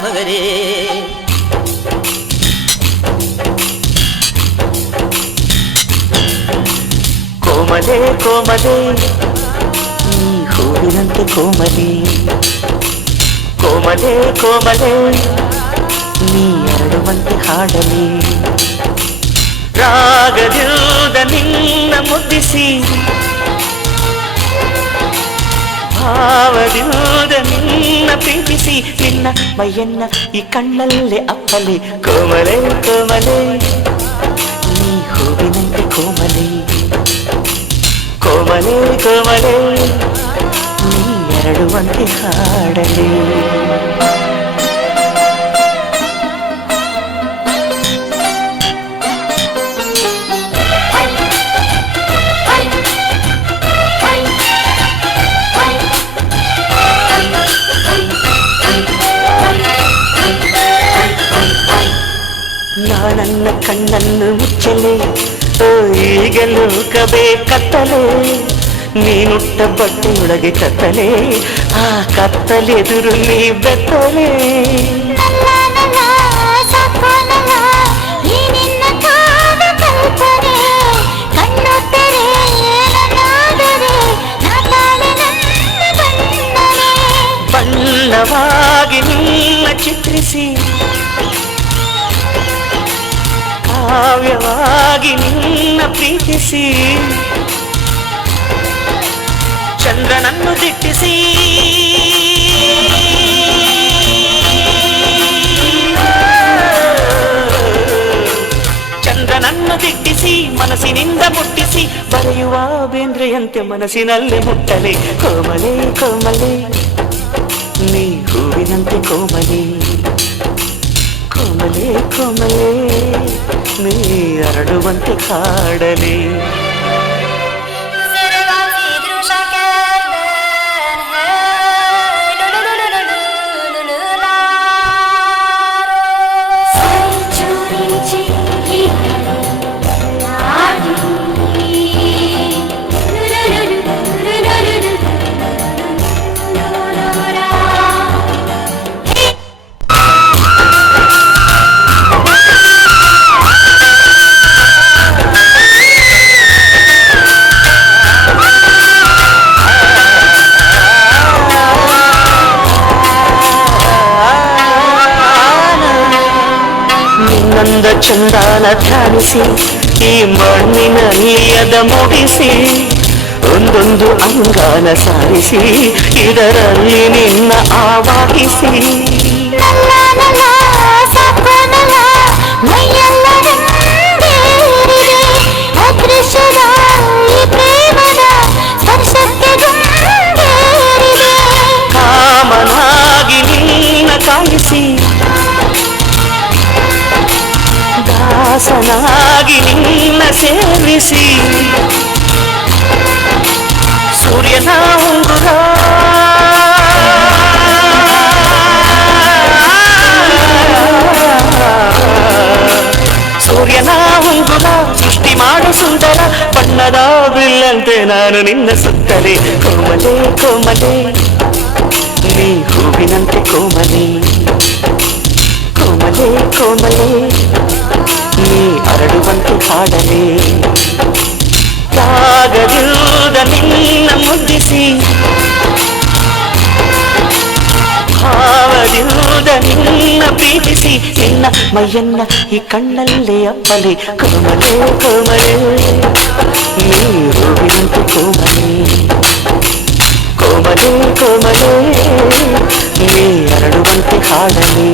ராகவரே கோமலே கோமலே நீ ஹூவினந்த கோமலே கோமலே கோமலே ನೀ ಅರಳುವಂತೆ ಹಾಡಲಿ ರಾಗದಿಲ್ಲದ ನಿನ್ನ ಮುದ್ದಿಸಿ ಆ ಭಾವದಿಂದ ನಿನ್ನ ಪ್ರೀತಿಸಿ ನಿನ್ನ ಮೈಯನ್ನ ಈ ಕಣ್ಣಲ್ಲೇ ಅಪ್ಪಲಿ ಕೋಮಲೆ ಕೋಮಲೆ ನೀ ಹೂವಿನಂತೆ ಕೋಮಲೆ ಕೋಮಲೆ ಕೋಮಲೆ ನೀ ಎರಡು ಒಂದೇ ಹಾಡಲಿ ನಾನನ್ನ ಕಣ್ಣನ್ನು ಮುಚ್ಚಲೆ. ಈಗಲೂ ಕಬೆ ಕತ್ತಲೆ. ನೀನುಟ್ಟ ಬಟ್ಟೆಯೊಳಗೆ ಕತ್ತಲೆ. ಆ ಕತ್ತಲೆದುರು ನೀ ಬೆತ್ತಲೆ. ಬಣ್ಣವಾಗಿ ನಿನ್ನ ಚಿತ್ರಿಸಿ. ಕಾವ್ಯವಾಗಿ ನಿನ್ನ ಪ್ರೀತಿಸಿ ಚಂದ್ರನನ್ನು ದಿಟ್ಟಿಸಿ ಚಂದ್ರನನ್ನು ದಿಟ್ಟಿಸಿ ಮನಸ್ಸಿನಿಂದ ಮುಟ್ಟಿಸಿ ಬರೆಯುವ ಬೇಂದ್ರೆಯಂತೆ ಮನಸ್ಸಿನಲ್ಲಿ ಮುಟ್ಟಲೆ ಕೋಮಲೆ ಕೋಮಲೆ ನೀ ಹೂವಿನಂತೆ ಕೋಮಲೆ ಕೋಮಲೆ ಕೋಮಲೆ ನೀ ಅರಡುವಂತೆ ಕಾಡಲಿ ನಿನ್ನಂದ ಚಂದಾನ ಧ್ಯಾನಿಸಿ ಈ ಮಣ್ಣಿನ ಅದ ಮುಗಿಸಿ ಒಂದೊಂದು ಅಂಗಾನ ಸಾರಿಸಿ ಇದರಲ್ಲಿ ನಿನ್ನ ಆವಾಹಿಸಿ. ನಿನ್ನ ಸೇವಿಸಿ ಸೂರ್ಯನ ಉಂಗುರ ಸೂರ್ಯನ ಉಂಗುರ ಸೃಷ್ಟಿ ಮಾಡು ಸುಂದರ ಬಣ್ಣದ ಬಿಲ್ಲಂತೆ ನಾನು ನಿನ್ನ ಸುತ್ತಲೆ ಕೋಮಲೆ ಕೋಮಲೆ ನೀ ಹೂವಿನಂತೆ ಕೋಮಲೆ ಕೋಮಲೆ ಕೋಮಲೆ ನೀ ಅರಡುವಂತು ಹಾಡಲೇ ಕಾಗದಿಲ್ಲದ ನಿನ್ನ ಮುಗಿಸಿ ಭಾವದಿಲ್ಲದ ನಿನ್ನ ಪ್ರೀತಿಸಿ ನಿನ್ನ ಮೈಯನ್ನ ಈ ಕಣ್ಣಲ್ಲೇ ಅಪ್ಪಲೆ ಕೋಮಲೆ ಕೋಮಲೆ ನೀರು ನಿಂತು ಕೋಮಲೆ ಕೋಮಲೆ ಕೋಮಲೆ ನೀ ಅರಳುವಂತೆ ಹಾಡಲೇ